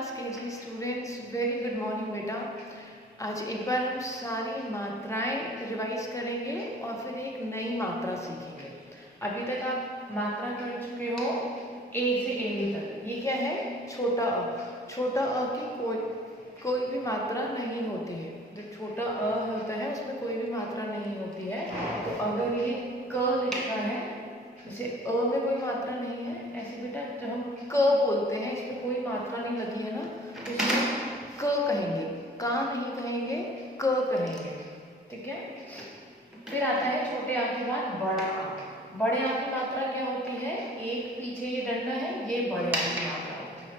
Class KG students, very good morning बेटा। आज एक बार हम सारी मात्राएं रिवाइज करेंगे और फिर एक नई मात्रा सीखेंगे। अभी तक आप मात्रा कर चुके हो ए से ए तक। ये क्या है? छोटा अ। छोटा अ की कोई भी मात्रा नहीं होती है। जो छोटा अ होता है उसमें कोई भी मात्रा नहीं होती है। तो अगर ये क लिखा है, जैसे अ में कोई मात्रा नहीं है, ऐसे बेटा जब हम क बोलते हैं इसमें कोई मात्रा नहीं लगी है ना, तो इसमें क कहेंगे, का नहीं कहेंगे, क कहेंगे। ठीक है। फिर आता है छोटे आ के बाद बड़ा आ। बड़े आ की मात्रा क्या होती है? एक पीछे ये डंडा है, ये बड़े आ की मात्रा होती है।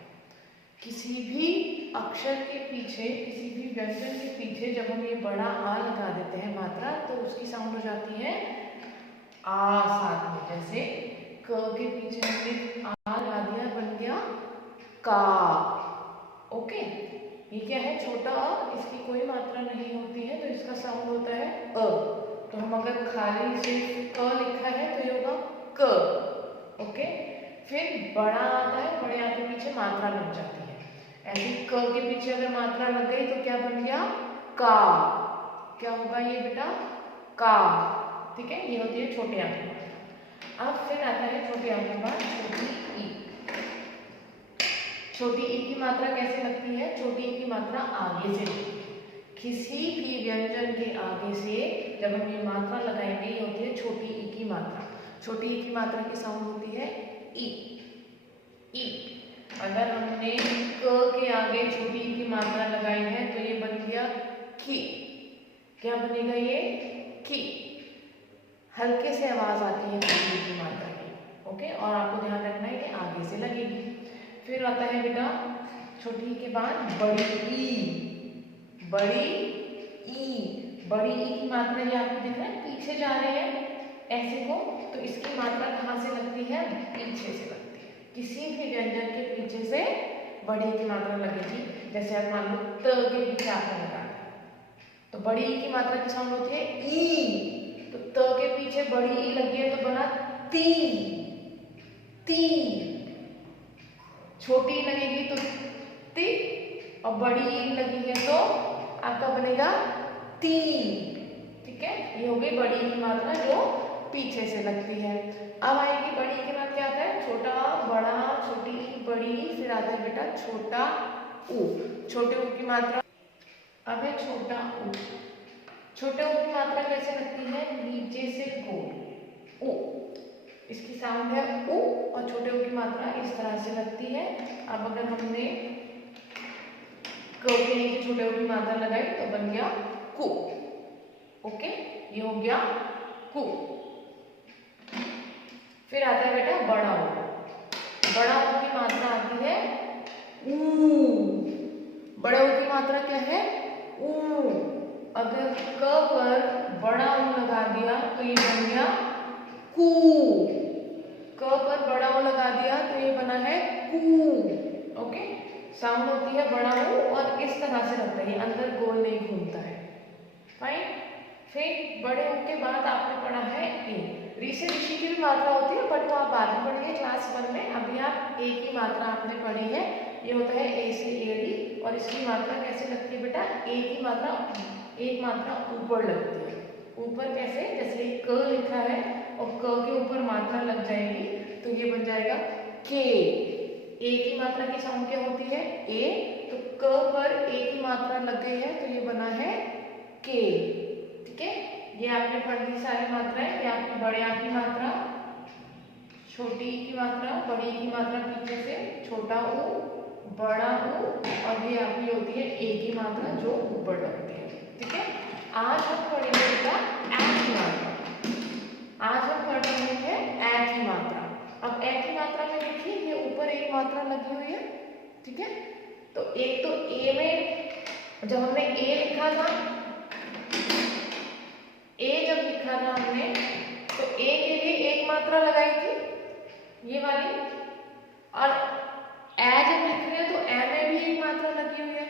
किसी भी अक्षर के पीछे, किसी भी व्यंजन के पीछे जब हम ये बड़ा आ लगा देते हैं मात्रा, तो उसकी साउंड हो जाती है आ साथ में। जैसे क के पीछे हमने आ लगा दिया, बन गया का। ओके। ये क्या है? छोटा अ, इसकी कोई मात्रा नहीं होती है, तो इसका साउंड होता है अ। तो हम अगर खाली से क लिखा है तो ये होगा क। ओके। फिर बड़ा आता है, बड़े आ के पीछे मात्रा लग जाती है। ऐसे क के पीछे अगर मात्रा लग गई तो क्या बन गया? का। क्या होगा ये बेटा? का। ठीक है। ये होती है छोटे आ की मात्रा। अब फिर आता है छोटे आ के बाद छोटी ई। छोटी ई की मात्रा कैसे लगती है? छोटी ई की मात्रा आगे से लगती है। किसी भी व्यंजन के आगे से जब हम ये मात्रा लगाएंगे, ये होती है छोटी ई की मात्रा। छोटी ई की मात्रा की साउंड होती है ई। ई। अगर हमने क के आगे छोटी ई की मात्रा लगाई है तो ये बन गया की। क्या बनेगा ये? की। हल्के से आवाज आती है छोटी ई की मात्रा की। ओके। और आपको ध्यान रखना है कि आगे से लगेगी। फिर आता है बेटा छोटी ई के बाद बड़ी ई। बड़ी ई। बड़ी ई की मात्रा ये आपको दिख रहा है, पीछे जा रहे हैं ऐसे को, तो इसकी मात्रा कहाँ से लगती है? पीछे से लगती है। किसी भी व्यंजन के पीछे से बड़ी ई की मात्रा लगेगी। जैसे आप मान लो त के पीछे आपने लगा तो बड़ी ई की मात्रा की साउंड होती है ई। तो त के पीछे बड़ी ई लगी है तो बना ती। ती। छोटी ई लगेगी तो ती, और बड़ी ई लगी है तो आपका बनेगा ती। ठीक है। ये हो गई बड़ी की मात्रा जो पीछे से लगती है। अब आएगी बड़ी के बाद क्या आता है? छोटा, बड़ा, छोटी, बड़ी। फिर आता है बेटा छोटा ऊ। छोटे ऊ की मात्रा अब है छोटा ऊ। छोटे ऊ की मात्रा कैसे लगती है? नीचे से गोल ऊ। इसकी साउंड है ऊ, और छोटे ऊ की मात्रा इस तरह से लगती है। अब अगर हमने क के नीचे छोटे ऊ की मात्रा लगाई तो बन गया कु। ओके। ये हो गया कु। फिर आता है बेटा बड़ा ऊ। बड़ा ऊ की मात्रा आती है ऊ। बड़ा ऊ की मात्रा क्या है? ऊ। अगर क पर बड़ा ऊ लगा दिया तो ये बन गया कू। क पर बड़ा ऊ लगा दिया तो ये बना है कू। ओके। साउंड होती है बड़ा ऊ और इस तरह से लगता है, ये अंदर गोल नहीं घूमता है। फाइन। फिर बड़े ऊ के बाद आपने पढ़ा है ए। री से ऋषि की भी मात्रा होती है, बट वो आप बाद में पढ़िए क्लास 1 में। अभी आप ए की मात्रा आपने पढ़ी है। ये होता है ए से एडी, और इसकी मात्रा कैसे लगती है बेटा? ए की मात्रा एक मात्रा ऊपर लगती है। ऊपर कैसे? जैसे क लिखा है और क के ऊपर मात्रा लग जाएगी तो ये बन जाएगा के। ए की मात्रा की साउंड क्या होती है? ए। तो क पर ए की मात्रा लग गई है तो ये बना है के। ठीक है। ये आपने पढ़ ली सारी मात्राएं। ये आपकी बड़े आ की मात्रा, छोटी ई की मात्रा, बड़ी ई की मात्रा पीछे से, छोटा ऊ, बड़ा ऊ, और ये आपकी होती है ए की मात्रा जो ऊपर लगती है। ठीक है। आज हम पढ़ेंगे बेटा ए की मात्रा। आज हम पढ़ रहे हैं ए की मात्रा। अब ए की मात्रा में देखिए ये ऊपर एक मात्रा लगी हुई है। ठीक है। तो एक तो ए में जब हमने ए लिखा था, ए जब लिखा था हमने तो ए के लिए एक मात्रा लगाई थी, ये वाली। और ए जब लिख रहे हैं तो ए में भी एक मात्रा लगी हुई है,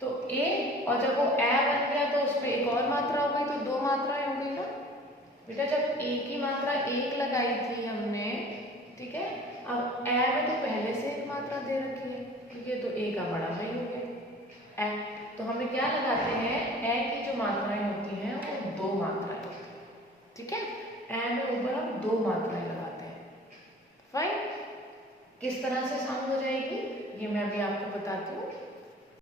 तो ए, और जब वो ए बन गया तो उस पर एक और मात्रा हो गई, तो दो मात्राएं हो गई ना बेटा। जब ए की मात्रा एक लगाई थी हमने, ठीक है। अब ए में तो पहले से एक मात्रा दे रखी है, ठीक है, तो एक का बड़ा भाई हो गया ए। तो हमें क्या लगाते हैं, ए की जो मात्राएं होती हैं वो दो मात्राएं होती हैं, ठीक है। ए में ऊपर हम दो मात्राएं लगाते हैं। फाइन, किस तरह से साउंड हो जाएगी ये मैं अभी आपको बताती हूँ।